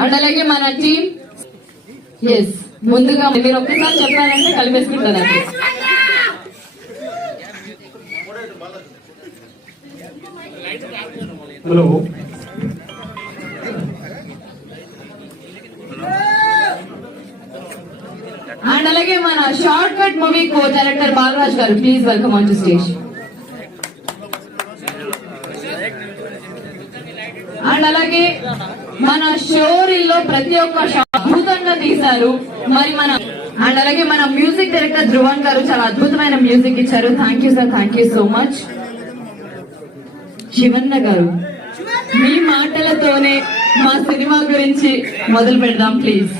అండ్ అలాగే మన team yes ముందుగా మీరు ఒక్కసారి చెప్పారంటే కలిపేసుకుంటారండి. హలో అండ్ అలాగే మన short cut movie co director Balaraj గారు please welcome on to stage. And అలాగే మన షోరీల్లో ప్రతి ఒక్క అద్భుతంగా తీశారు. మరి మన అండ్ అలాగే మన మ్యూజిక్ డైరెక్టర్ ధ్రువన్ గారు చాలా అద్భుతమైన మ్యూజిక్ ఇచ్చారు. Thank you sir, thank you so much. Shivanna garu మీ మాటలతోనే మా సినిమా గురించి మొదలు పెడదాం ప్లీజ్.